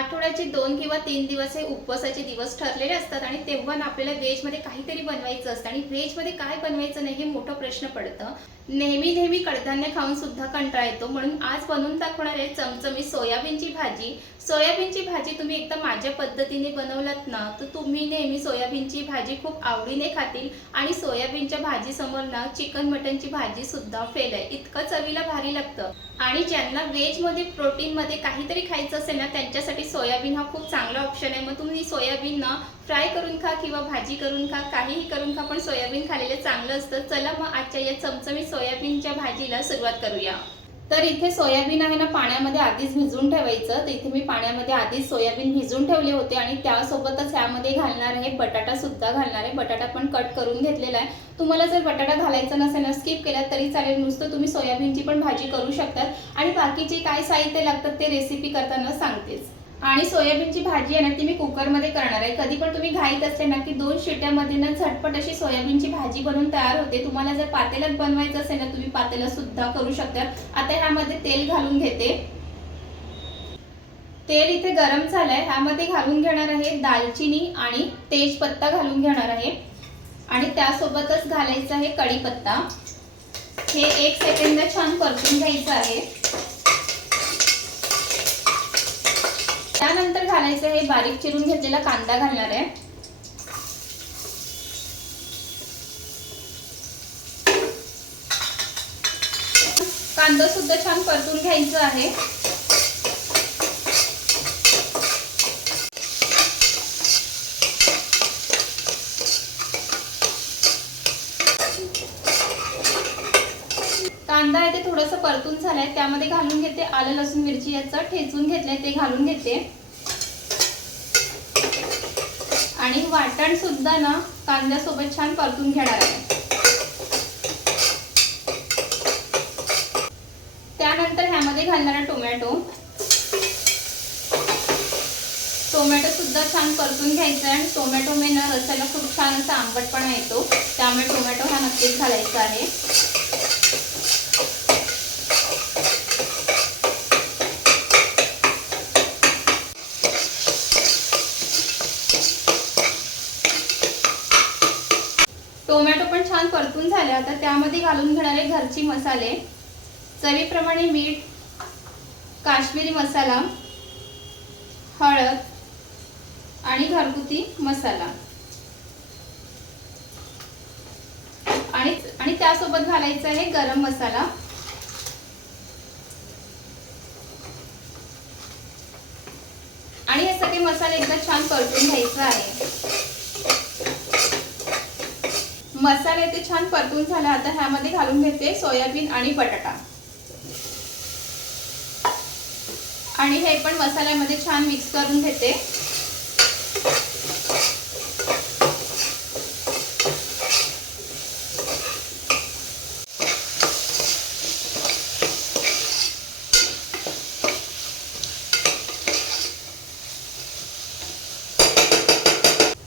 आठवड्याचे 2 किंवा 3 दिवस हे उपवासाचे दिवस ठरलेले असतात आणि तेव्हा ना आपल्याला व्हेजमध्ये काहीतरी बनवायचं असतं आणि व्हेजमध्ये काय बनवायचं नाही हे मोठा प्रश्न पडतं। नेहमी नेहमी कडधान्य खाऊन सुद्धा कंटाळा येतो, म्हणून आज बनवून दाखवणार आहे चमचमीत सोयाबीनची भाजी। सोयाबीनची भाजी तुम्ही एकदा माझ्या पद्धतीने बनवलात ना तर तुम्ही नेहमी सोयाबीनची भाजी खूप आवडीने खातील आणि सोयाबीनच्या भाजी समोर ना चिकन मटनची भाजी सुद्धा फेल आहे, इतकं चवीला भारी लागतं। आणि ज्यांना व्हेजमध्ये प्रोटीनमध्ये काहीतरी खायचं असेल ना त्यांच्यासाठी सोयाबीन हा खूप चांगला ऑप्शन आहे। मग तुम्ही सोयाबीन ना फ्राय करून खा किंवा भाजी करून खा, काहीही करून खा, पण सोयाबीन खाल्लेलं चांगलं असतं। चला मग आजच्या या चमचमीत सोयाबीनच्या भाजीला सुरुवात करूया। तर इथे सोयाबीन आहे ना पाण्यामध्ये आधीच भिजवून ठेवायचं। तर इथे मी पाण्यामध्ये आधीच सोयाबीन भिजवून ठेवले होते आणि त्यासोबतच यामध्ये घालणार आहे बटाटा सुद्धा घालणार आहे। बटाटा पण कट करून घेतलेला आहे। तुम्हाला जर बटाटा घालायचा नसेल ना स्किप केला तरी चालेल, नुसतं तुम्ही सोयाबीनची पण भाजी करू शकतात आणि बाकीचे काय साहित्य लागतात ते रेसिपी करताना सांगतेच। आणि सोयाबीनची भाजी आहे ना ती मी कुकरमध्ये करणार आहे। कधी पण तुम्ही घाईत असले ना की 2 शिट्ट्यामध्ये ना झटपट अशी सोयाबीनची भाजी बनवून तयार होते। तुम्हाला जर पातेल्यात बनवायचं असेल ना तुम्ही पातेल्यात सुद्धा करू शकता। आता ह्यामध्ये तेल घालून घेते। तेल इथे गरम झालंय, ह्यामध्ये घालून घेणार आहे दालचिनी आणि तेजपत्ता घालून घेणार आहे आणि त्यासोबतच घालायचं आहे कढीपत्ता। हे 1 सेकंद छान परतून घ्यायचं आहे। त्यानंतर घालायचं आहे बारीक चिरून घेतलेला कांदा घालणार आहे। कांदा सुद्धा छान परतून घ्यायचं आहे। कांदा आहे ते थोडंसं परतून झालंय, त्यामध्ये घालून घेते आलं लसूण मिरची याचं ठेचून घेतलंय ते घालून घेते आणि वाटण सुद्धा ना कांद्यासोबत छान परतून घेणार आहे। त्यानंतर ह्यामध्ये घालणार आहे टोमॅटो। टोमॅटो सुद्धा छान परतून घ्यायचा आहे आणि टोमॅटो में ना रसाला खूप छान असा आंबटपणा येतो, त्यामुळे टोमॅटो हा नक्कीच घालायचा आहे। टोमॅटो पण छान परतून झाले। आता त्यामध्ये घालून घेणार आहे घरची मसाले, चवीप्रमाणे मीठ, काश्मीरी मसाला, हळद आणि घरगुती मसाला आणि त्यासोबत घालायचा आहे गरम मसाला आणि हे सगळे मसाले एकदा छान परतून घ्यायचे आहे। मसाले ते छान परतून झाले। आता ह्यामध्ये घालून घेते सोयाबीन आणि बटाटा आणि हे पण मसाल्यामध्ये छान मिक्स करून घेते।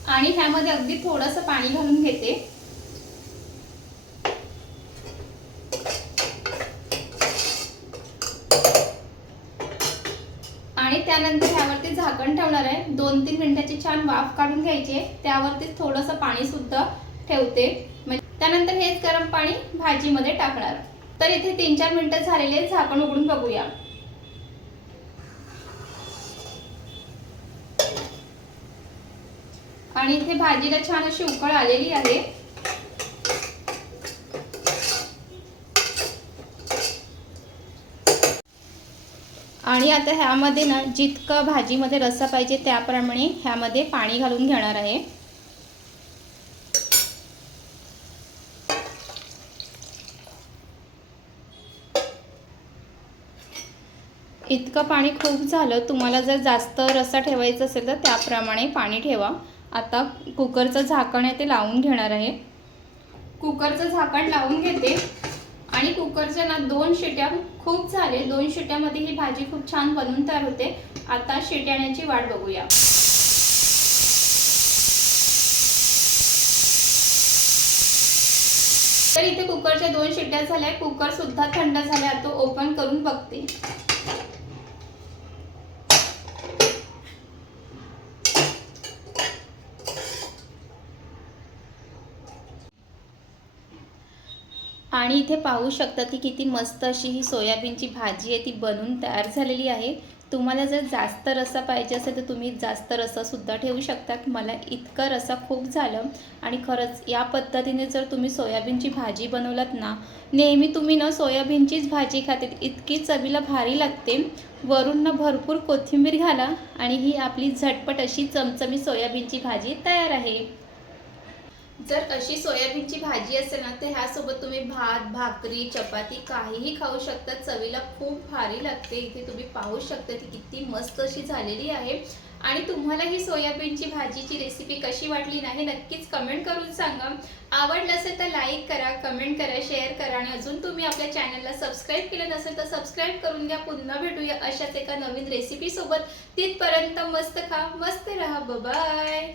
आणि ह्यामध्ये अगदी थोडंसं पाणी घालून घेते आणि त्यानंतर ह्यावरती झाकण ठेवणार आहे। 2-3 मिनिटाची छान वाफ काढून घ्यायची, त्यावरती थोडंसं पाणी सुद्धा ठेवते। त्यानंतर हेच गरम पाणी भाजीमध्ये टाकणार। तर इथे 3-4 मिनिटं झालेले, झाकण उघडून बघूया। आणि इथे भाजीला छान अशी उकळ आलेली आहे। आणि आता ह्यामध्ये ना जितका भाजीमध्ये रस्सा पाहिजे त्याप्रमाणे ह्यामध्ये पाणी घालून घेणार आहे। इतकं पाणी खूप झालं, तुम्हाला जर जास्त रस्सा ठेवायचा असेल तर त्याप्रमाणे पाणी ठेवा। आता कुकरचं झाकण आहे ते लावून घेणार आहे। कुकरचं झाकण लावून घेते आणि कुकरच्या ना 2 शिट्या खूप झाले। 2 शिट्यामध्ये ही भाजी खूप छान बनवून तयार होते। आता शिट्याण्याची वाट बघूया। तर इथे कुकरच्या 2 शिट्या झाल्या, कुकर सुद्धा थंड झाला। आता ओपन करून बघते। आणि इथे पाहू शकता की किती मस्त अशी ही सोयाबीनची भाजी आहे ती बनून तयार झालेली आहे. तुम्हाला जर जास्त रस्सा पाहिजे असेल तर तुम्ही जास्त रस्सासुद्धा ठेवू शकतात. मला इतका रस्सा खूप झालं आणि खरंच या पद्धतीने जर तुम्ही सोयाबीनची भाजी बनवलात ना, नेहमी तुम्ही ना सोयाबीनचीच भाजी खाते इतकी चवीला भारी लागते. वरून ना भरपूर कोथिंबीर घाला आणि ही आपली झटपट अशी चमचमीत सोयाबीनची भाजी तयार आहे. जर अशी सोयाबीनची भाजी असेल ना, तर ह्यासोबत तुम्ही भात, भाकरी, चपाती काहीही खाऊ शकता. चवीला खूप भारी लागते. इथे तुम्ही पाहू शकता की किती मस्त अशी झालेली आहे. आणि तुम्हाला ही सोयाबीनची भाजीची रेसिपी कशी वाटली ना, हे नक्कीच कमेंट करून सांगा. आवडलं असेल तर लाईक करा, कमेंट करा, शेअर करा आणि अजून तुम्ही आपल्या चॅनलला सबस्क्राईब केलं नसेल तर सबस्क्राईब करून घ्या. पुन्हा भेटूया अशाच एका नवीन रेसिपीसोबत. तिथपर्यंत मस्त खा, मस्त राहा. बाय.